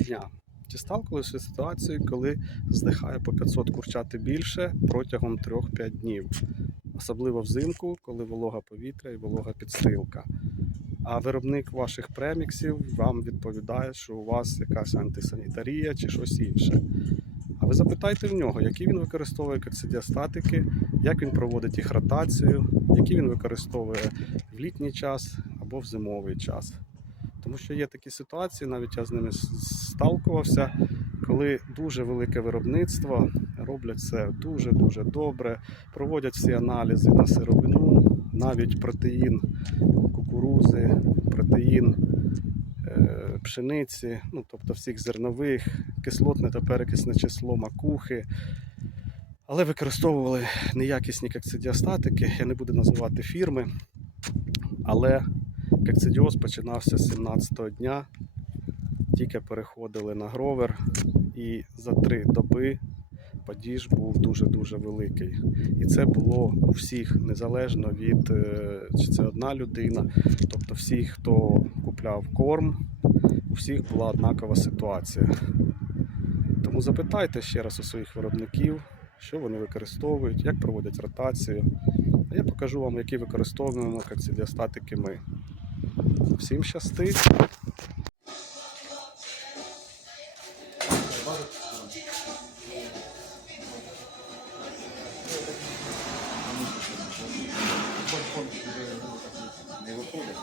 Дня! Чи сталкувалися з ситуацією, коли здихає по 500 курчат і більше протягом 3-5 днів, особливо взимку, коли волога повітря і волога підстилка. А виробник ваших преміксів вам відповідає, що у вас якась антисанітарія чи щось інше. А ви запитайте в нього, які він використовує коксидіостатики, як він проводить їх ротацію, які він використовує в літній час або в зимовий час. Тому що є такі ситуації, навіть я з ними сталкувався, коли дуже велике виробництво роблять все дуже-дуже добре, проводять всі аналізи на сировину, навіть протеїн кукурузи, протеїн е, пшениці, ну, тобто всіх зернових, кислотне та перекисне число макухи. Але використовували неякісні коксидіостатики, я не буду називати фірми, але Коксидіоз починався з 17-го дня. Тільки переходили на гровер, і за три доби падіж був дуже-дуже великий. І це було у всіх незалежно від е, чи це одна людина. Тобто всі, хто купляв корм, у всіх була однакова ситуація. Тому запитайте ще раз у своїх виробників, що вони використовують, як проводять ротацію. А я покажу вам, які використовуємо коксидіостатики ми. Всім щастить. Не виходить.